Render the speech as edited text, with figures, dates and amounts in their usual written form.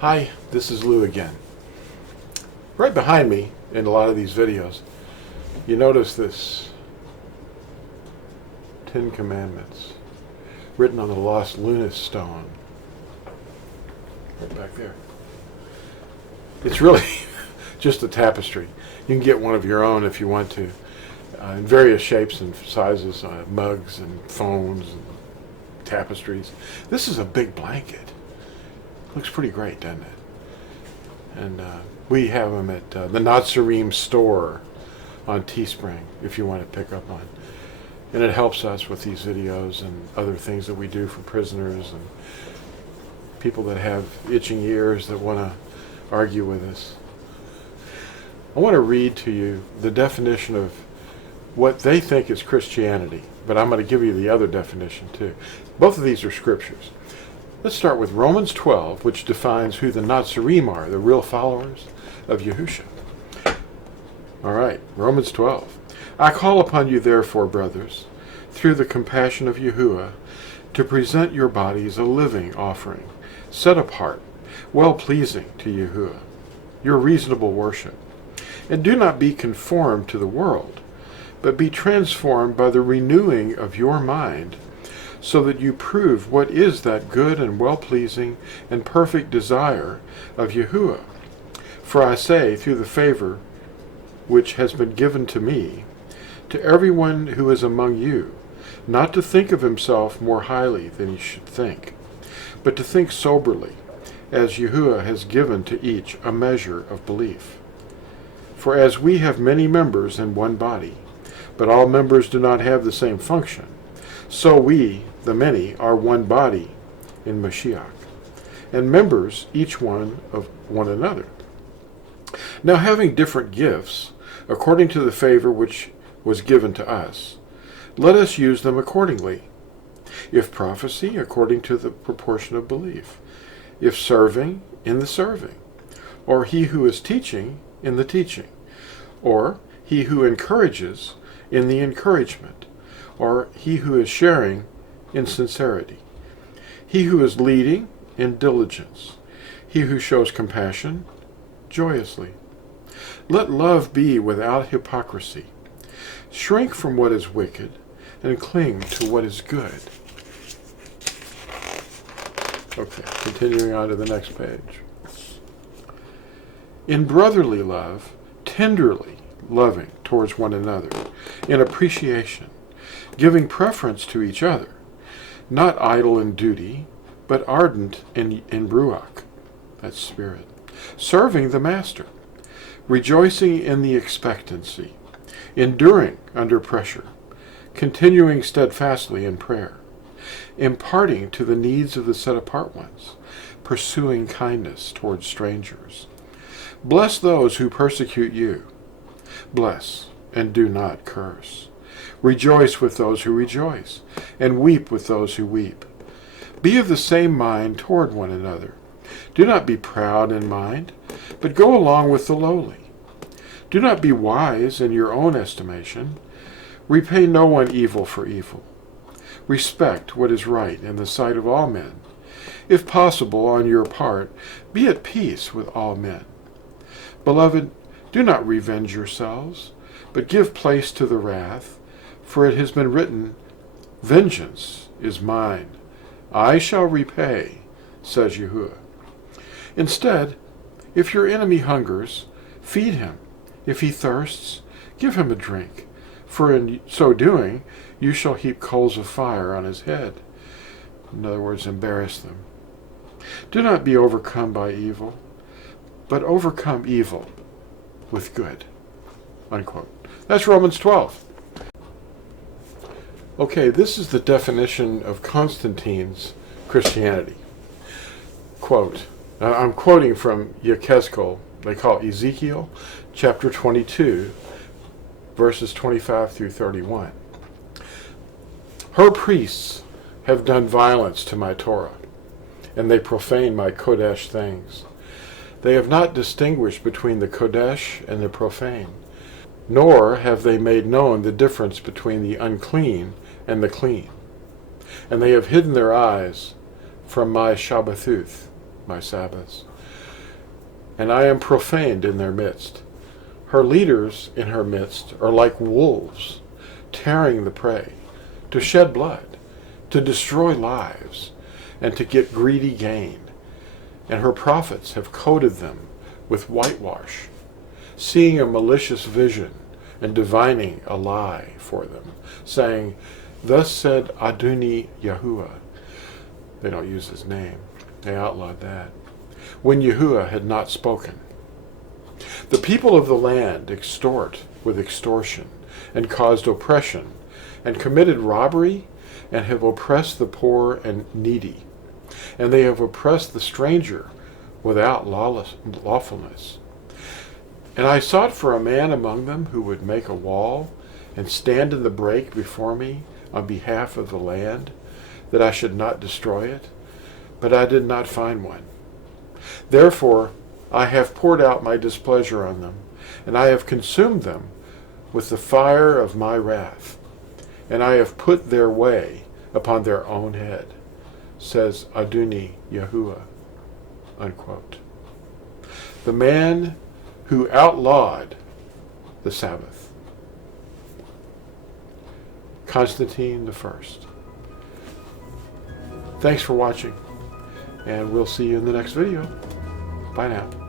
Hi, this is Lew again. Right behind me in a lot of these videos, you notice this 10 Commandments written on the lost Lunas stone. Right back there. It's really just a tapestry. You can get one of your own if you want to, in various shapes and sizes, mugs and phones and tapestries. This is a big blanket. Looks pretty great, doesn't it? And we have them at the Natsarim store on Teespring if you want to pick up one. And it helps us with these videos and other things that we do for prisoners and people that have itching ears that want to argue with us. I want to read to you the definition of what they think is Christianity, but I'm going to give you the other definition too. Both of these are scriptures. Let's start with Romans 12, which defines who the Natsarim are, the real followers of Yahusha. All right, Romans 12. I call upon you, therefore, brothers, through the compassion of Yahuwah, to present your bodies a living offering, set apart, well-pleasing to Yahuwah, your reasonable worship. And do not be conformed to the world, but be transformed by the renewing of your mind, so that you prove what is that good and well-pleasing and perfect desire of Yahuwah. For I say, through the favor which has been given to me, to everyone who is among you, not to think of himself more highly than he should think, but to think soberly, as Yahuwah has given to each a measure of belief. For as we have many members in one body, but all members do not have the same function, so we, the many, are one body in Mashiach, and members each one of one another. Now having different gifts, according to the favor which was given to us, let us use them accordingly. If prophecy, according to the proportion of belief. If serving, in the serving. Or he who is teaching, in the teaching. Or he who encourages, in the encouragement. Or he who is sharing, in sincerity. He who is leading, in diligence. He who shows compassion, joyously. Let love be without hypocrisy. Shrink from what is wicked, and cling to what is good. Okay, continuing on to the next page. In brotherly love, tenderly loving towards one another, in appreciation, giving preference to each other, not idle in duty, but ardent in ruach, that's spirit, serving the master, rejoicing in the expectancy, enduring under pressure, continuing steadfastly in prayer, imparting to the needs of the set-apart ones, pursuing kindness towards strangers. Bless those who persecute you. Bless, and do not curse. Rejoice with those who rejoice, and weep with those who weep. Be of the same mind toward one another. Do not be proud in mind, but go along with the lowly. Do not be wise in your own estimation. Repay no one evil for evil. Respect what is right in the sight of all men. If possible, on your part, be at peace with all men. Beloved, do not revenge yourselves, but give place to the wrath, for it has been written, Vengeance is mine. I shall repay, says Yahuwah. Instead, if your enemy hungers, feed him. If he thirsts, give him a drink, for in so doing, you shall heap coals of fire on his head. In other words, embarrass them. Do not be overcome by evil, but overcome evil with good. Unquote. That's Romans 12. Okay, this is the definition of Constantine's Christianity. Quote, I'm quoting from Yechezkel, they call it Ezekiel, chapter 22, verses 25 through 31. Her priests have done violence to my Torah, and they profane my Kodesh things. They have not distinguished between the Kodesh and the profane, nor have they made known the difference between the unclean and the clean. And they have hidden their eyes from my Shabbathuth, my Sabbaths, and I am profaned in their midst. Her leaders in her midst are like wolves, tearing the prey, to shed blood, to destroy lives, and to get greedy gain. And her prophets have coated them with whitewash, seeing a malicious vision and divining a lie for them, saying, Thus said Adoni Yahuwah. They don't use his name. They outlawed that. When Yahuwah had not spoken. The people of the land extort with extortion, and caused oppression, and committed robbery, and have oppressed the poor and needy. And they have oppressed the stranger without lawfulness. And I sought for a man among them who would make a wall, and stand in the break before me on behalf of the land, that I should not destroy it. But I did not find one. Therefore I have poured out my displeasure on them, and I have consumed them with the fire of my wrath, and I have put their way upon their own head, says Adoni Yahuwah. Unquote. The man who outlawed the Sabbath. Constantine I. Thanks for watching, and we'll see you in the next video. Bye now.